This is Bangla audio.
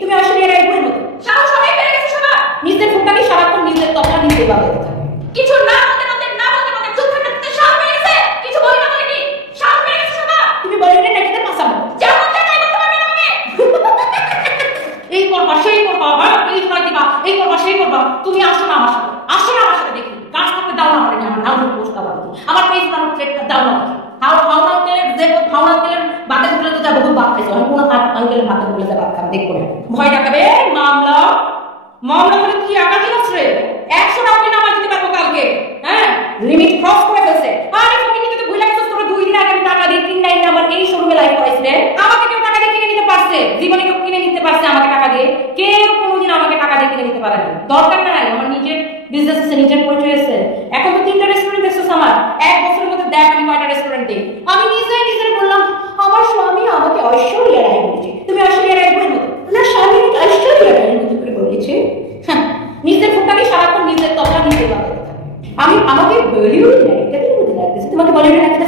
তুমি ঐশ্বরিয়া রায় বইয়ের মতো সাহস অনেক বেড়ে গেছে সবার। নিজের ফুটানি সারাক্ষণ নিজের তবলা নিজে বাজাতে থাকে। কিছু না বলতে বলতে না বলতে বলতে চুপ থাকতে সাহস পেয়ে গেছে। কিছু বলি না বলে কি সাহস পেয়ে গেছে সবার। তুমি বলেন না নাকি পাসাবো যেমন চাই তাই করতে পারবে না আমাকে। এই করবা সেই করবা, হ্যাঁ এই শোনাই দিবা, এই করবা সেই করবা। তুমি আসো না আমার সাথে, আসো না আমার সাথে, দেখি কাজ করতে দাও না আমার, আমার নাম পোস্ট দাও, আমার পেজ আমার প্লেটটা দাও না। হাওড়া তেলের যে হাওড়া তেলের বাতের গুলো তো যা বহু বাদ খাইছো, আমি কোনো আঙ্কেলের বাতের গুলো যা বাদ খাবো দেখবো না। ভয় দেখাবে মামলা, মামলা হলে কি আকাশি আসছে 100 টাকা নামাজ দিতে পারবো কালকে। হ্যাঁ লিমিট ক্রস করে ফেলছে। আরে ফকিনি তো ভুলে গেছিস, তোরা 2 দিন আগে আমি টাকা দিয়ে কিনে আমার এই শোরুমে লাইভ করাইছিলে। আমাকে কেউ টাকা দিয়ে কিনে নিতে পারছে? জীবনে কেউ কিনে নিতে পারছে আমাকে টাকা দিয়ে? কেউ কোনোদিন আমাকে টাকা দিয়ে কিনে নিতে পারে না। দরকার নাই, আমার নিজের বিজনেস আছে, নিজের পরিচয় আছে। এখন তো 3টা রেস্টুরেন্ট দেখছিস আমার, 1 বছরের মধ্যে দেখ আমি কয়টা রেস্টুরেন্ট দিই। আমি নিজে বললাম আমার স্বামী আমাকে ঐশ্বরিয়া রায় বলেছে। তুমি ঐশ্বরিয়া রায় বইয়ের মতো না, স্বামী ঐশ্বরিয়া রায়ের মতো করে বলেছে। হ্যাঁ নিজের ফুটানি সারাক্ষণ নিজের তবলা নিজে বাজাতে থাকে। আমি আমাকে বলিউড লাগতেছে, তোমাকে বলিউড লাগতেছে।